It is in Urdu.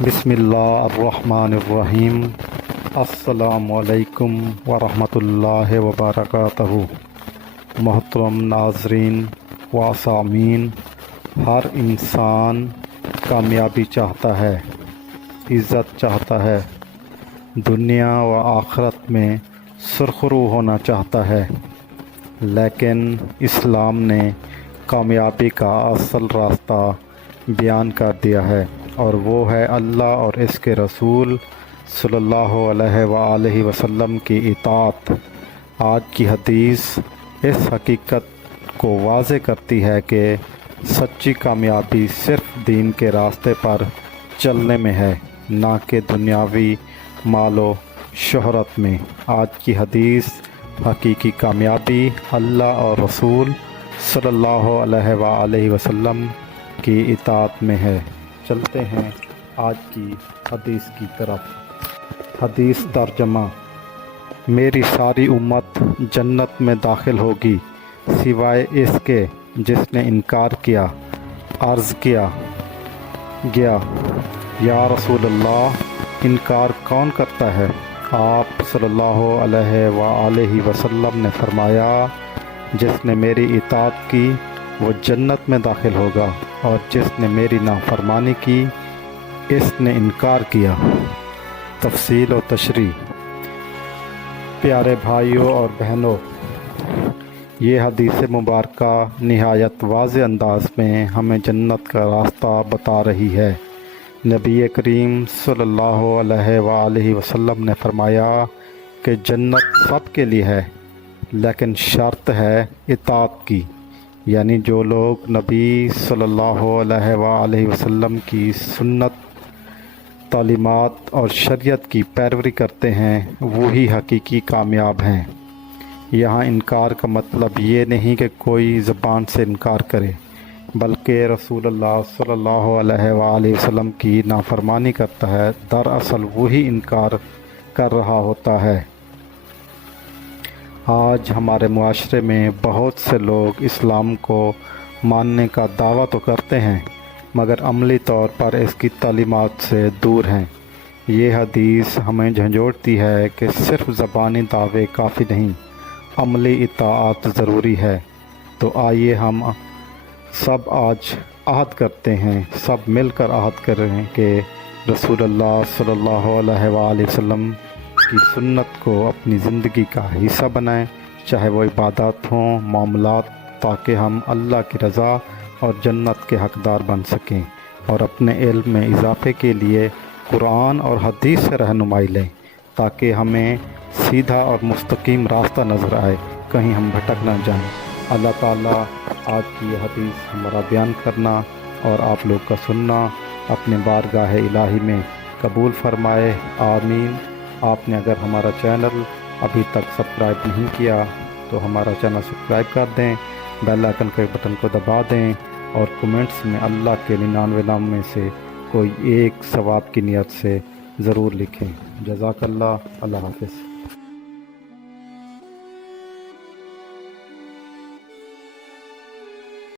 بسم اللہ الرحمن الرحیم۔ السلام علیکم ورحمۃ اللہ وبرکاتہ۔ محترم ناظرین و سامعین، ہر انسان کامیابی چاہتا ہے، عزت چاہتا ہے، دنیا و آخرت میں سرخرو ہونا چاہتا ہے، لیکن اسلام نے کامیابی کا اصل راستہ بیان کر دیا ہے، اور وہ ہے اللہ اور اس کے رسول صلی اللہ علیہ وآلہ وسلم کی اطاعت۔ آج کی حدیث اس حقیقت کو واضح کرتی ہے کہ سچی کامیابی صرف دین کے راستے پر چلنے میں ہے، نہ کہ دنیاوی مال و شہرت میں۔ آج کی حدیث حقیقی کامیابی اللہ اور رسول صلی اللہ علیہ وآلہ وسلم کی اطاعت میں ہے۔ چلتے ہیں آج کی حدیث کی طرف۔ حدیث ترجمہ: میری ساری امت جنت میں داخل ہوگی سوائے اس کے جس نے انکار کیا۔ عرض کیا گیا، یا رسول اللہ، انکار کون کرتا ہے؟ آپ صلی اللہ علیہ وآلہ وسلم نے فرمایا، جس نے میری اطاعت کی وہ جنت میں داخل ہوگا، اور جس نے میری نافرمانی کی اس نے انکار کیا۔ تفصیل و تشریح۔ پیارے بھائیوں اور بہنوں، یہ حدیث مبارکہ نہایت واضح انداز میں ہمیں جنت کا راستہ بتا رہی ہے۔ نبی کریم صلی اللہ علیہ وآلہ وسلم نے فرمایا کہ جنت سب کے لیے ہے، لیکن شرط ہے اطاعت کی، یعنی جو لوگ نبی صلی اللہ علیہ وآلہ وسلم کی سنت، تعلیمات اور شریعت کی پیروی کرتے ہیں، وہی حقیقی کامیاب ہیں۔ یہاں انکار کا مطلب یہ نہیں کہ کوئی زبان سے انکار کرے، بلکہ رسول اللہ صلی اللہ علیہ وآلہ وسلم کی نافرمانی کرتا ہے، دراصل وہی انکار کر رہا ہوتا ہے۔ آج ہمارے معاشرے میں بہت سے لوگ اسلام کو ماننے کا دعویٰ تو کرتے ہیں، مگر عملی طور پر اس کی تعلیمات سے دور ہیں۔ یہ حدیث ہمیں جھنجھوڑتی ہے کہ صرف زبانی دعوے کافی نہیں، عملی اطاعت ضروری ہے۔ تو آئیے ہم سب آج عہد کرتے ہیں، سب مل کر عہد کریں کہ رسول اللہ صلی اللہ علیہ وآلہ وسلم کی سنت کو اپنی زندگی کا حصہ بنائیں، چاہے وہ عبادات ہوں، معاملات، تاکہ ہم اللہ کی رضا اور جنت کے حقدار بن سکیں، اور اپنے علم میں اضافے کے لیے قرآن اور حدیث سے رہنمائی لیں، تاکہ ہمیں سیدھا اور مستقیم راستہ نظر آئے، کہیں ہم بھٹک نہ جائیں۔ اللہ تعالیٰ آج کی یہ حدیث ہمارا بیان کرنا اور آپ لوگ کا سننا اپنے بارگاہ الہی میں قبول فرمائے، آمین۔ آپ نے اگر ہمارا چینل ابھی تک سبسکرائب نہیں کیا تو ہمارا چینل سبسکرائب کر دیں، بیل آئکن کے بٹن کو دبا دیں، اور کومنٹس میں اللہ کے 99 نام میں سے کوئی ایک ثواب کی نیت سے ضرور لکھیں۔ جزاک اللہ۔ اللہ حافظ۔